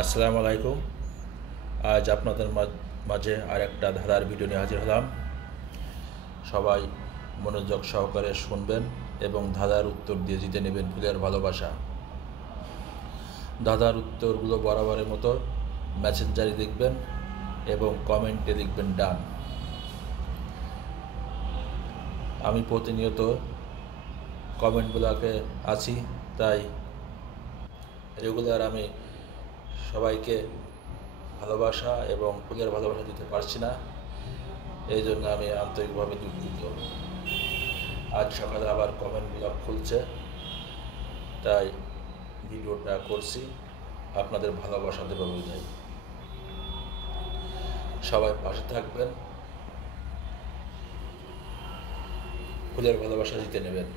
আসসালামু আলাইকুম। আজ আপনাদের মাঝে আরেকটা ধাঁধার ভিডিও নিয়ে হাজির হলাম। সবাই মনোযোগ সহকারে শুনবেন এবং ধাঁধার উত্তর দিয়ে জিতে নেবেন ফুলের ভালোবাসা। ধাঁধার উত্তরগুলো বরাবরের মতো মেসেঞ্জারে লিখবেন এবং কমেন্টে লিখবেন ডান। আমি প্রতিনিয়ত কমেন্টগুলোকে আছি, তাই রেগুলার আমি সবাইকে ভালোবাসা এবং ফুলের ভালোবাসা দিতে পারছি না, এই জন্য আমি আন্তরিকভাবে দুঃখিত। আজ সকালে আবার কমেন্টগুলো খুলছে, তাই ভিডিওটা করছি আপনাদের ভালোবাসা দেবো বুঝাই। সবাই পাশে থাকবেন, ফুলের ভালোবাসা জিতে নেবেন।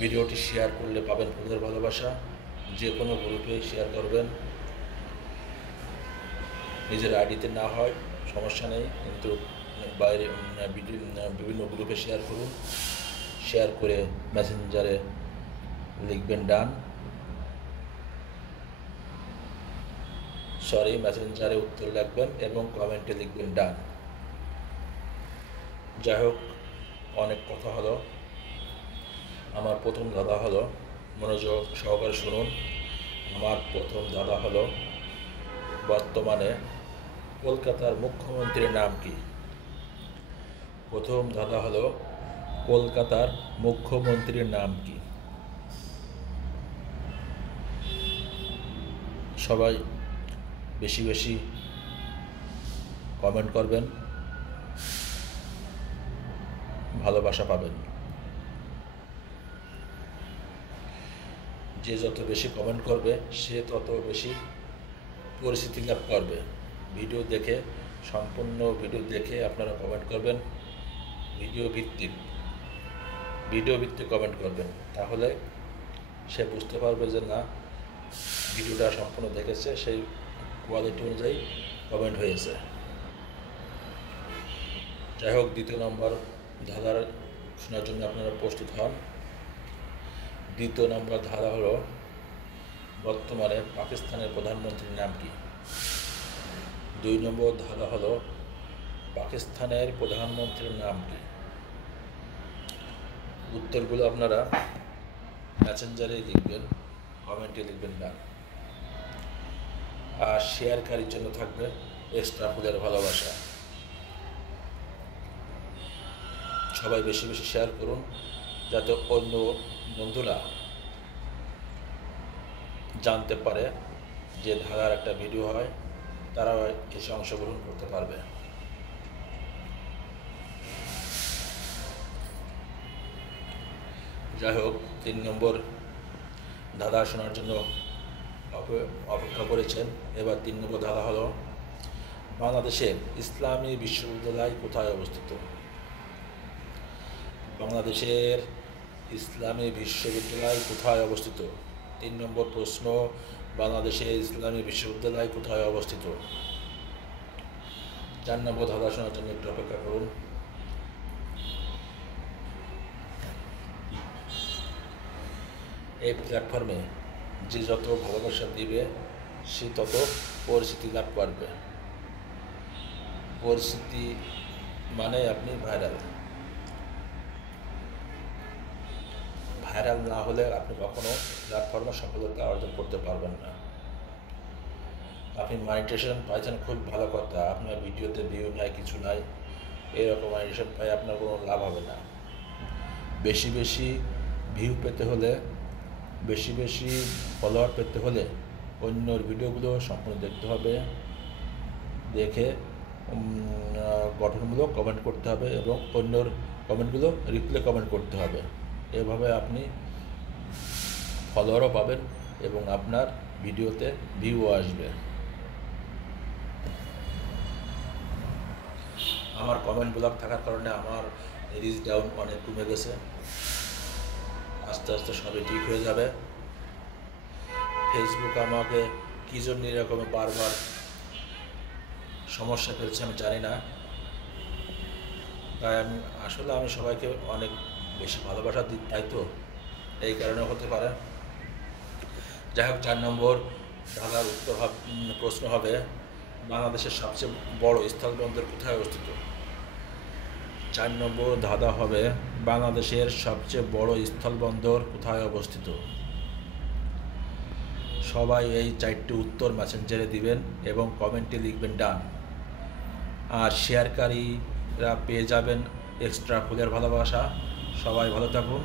ভিডিওটি শেয়ার করলে পাবেন ফুলের ভালোবাসা। যে কোনো গ্রুপে শেয়ার করবেন, নিজের আইডিতে না হয় সমস্যা নেই, কিন্তু বাইরে বিভিন্ন গ্রুপে শেয়ার করুন। শেয়ার করে মেসেঞ্জারে লিখবেন ডান। মেসেঞ্জারে উত্তর লিখবেন এবং কমেন্টে লিখবেন ডান। যাই হোক, অনেক কথা হলো। আমার প্রথম ধাঁধা হলো, মনোযোগ সহকারে শুনুন। আমার প্রথম ধাঁধা হলো, বর্তমানে কলকাতার মুখ্যমন্ত্রীর নাম কি? প্রথম ধাঁধা হলো, কলকাতার মুখ্যমন্ত্রীর নাম কি? সবাই বেশি বেশি কমেন্ট করবেন, ভালোবাসা পাবেন। যে যত বেশি কমেন্ট করবে সে তত বেশি পরিচিতি লাভ করবে। সম্পূর্ণ ভিডিও দেখে আপনারা কমেন্ট করবেন। ভিডিও ভিত্তিক কমেন্ট করবেন, তাহলে সে বুঝতে পারবে যে না, ভিডিওটা সম্পূর্ণ দেখেছে, সেই কোয়ালিটি অনুযায়ী কমেন্ট হয়েছে। যাই হোক, দ্বিতীয় নম্বর ধাঁধার শোনার জন্য আপনারা প্রস্তুত হন। দ্বিতীয় নম্বর ধাঁধা হলো, বর্তমানে পাকিস্তানের প্রধানমন্ত্রীর নাম কি? 2 নম্বর ধাঁধা হলো, পাকিস্তানের প্রধানমন্ত্রীর নাম কি? উত্তরগুলো আপনারা মেসেঞ্জারে লিখবেন, কমেন্টে লিখবেন না। আর শেয়ারকারীর জন্য থাকবে এক্সট্রা ফুলের ভালোবাসা। সবাই বেশি বেশি শেয়ার করুন, যাতে অন্য বন্ধুরা জানতে পারে যে ধাঁধার একটা ভিডিও হয়, তারাও এসে অংশগ্রহণ করতে পারবে। যাই হোক, 3 নম্বর ধাঁধা শোনার জন্য অপেক্ষা করেছেন। এবার 3 নম্বর ধাঁধা হলো, বাংলাদেশের ইসলামী বিশ্ববিদ্যালয় কোথায় অবস্থিত? বাংলাদেশের ইসলামী বিশ্ববিদ্যালয় কোথায় অবস্থিত? 3 নম্বর প্রশ্ন, বাংলাদেশের ইসলামী বিশ্ববিদ্যালয় কোথায় অবস্থিত? 4 নম্বর ধাঁধা শোনার জন্য একটু অপেক্ষা করুন। এই প্ল্যাটফর্মে যে যত ভালোবাসা দিবে সে তত পরিচিতি লাভ করবে। পরিচিতি মানে আপনি ভাইরাল না হলে আপনি কখনো প্ল্যাটফর্মে সফলতা অর্জন করতে পারবেন না। আপনি মনিটাইজেশন পাইছেন, খুব ভালো কথা, আপনার ভিডিওতে ভিউ নাই, কিছু নাই, এরকম মনিটাইজেশন পাই আপনার কোনো লাভ হবে না। বেশি বেশি ভিউ পেতে হলে, বেশি বেশি ফলোয়ার পেতে হলে অন্যর ভিডিওগুলো সম্পূর্ণ দেখতে হবে, দেখে গঠনমূলক কমেন্ট করতে হবে এবং অন্যর কমেন্টগুলো রিপ্লাই কমেন্ট করতে হবে। এভাবে আপনি ফলোয়ারও পাবেন এবং আপনার ভিডিওতে ভিউও আসবে। আমার কমেন্ট ব্লক থাকার কারণে আমার রিচ ডাউন অনেক কমে গেছে। আস্তে আস্তে সবই ঠিক হয়ে যাবে। ফেসবুক আমাকে কী জন্য এরকম বারবার সমস্যা ফেলছে আমি জানি না। তাই আমি সবাইকে অনেক বেশি ভালোবাসা দিই, তাই তো এই কারণে হতে পারে। যাই হোক, 4 নম্বর ধাঁধার উত্তর প্রশ্ন হবে, বাংলাদেশের সবচেয়ে বড় স্থলবন্দর কোথায় অবস্থিত? 4 নম্বর ধাঁধা হবে, বাংলাদেশের সবচেয়ে বড় স্থলবন্দর কোথায় অবস্থিত? সবাই এই 4টি উত্তর মেসেঞ্জারে দিবেন এবং কমেন্টে লিখবেন ডান। আর শেয়ারকারীরা পেয়ে যাবেন এক্সট্রা ফুলের ভালোবাসা। সবাই ভালো থাকুন।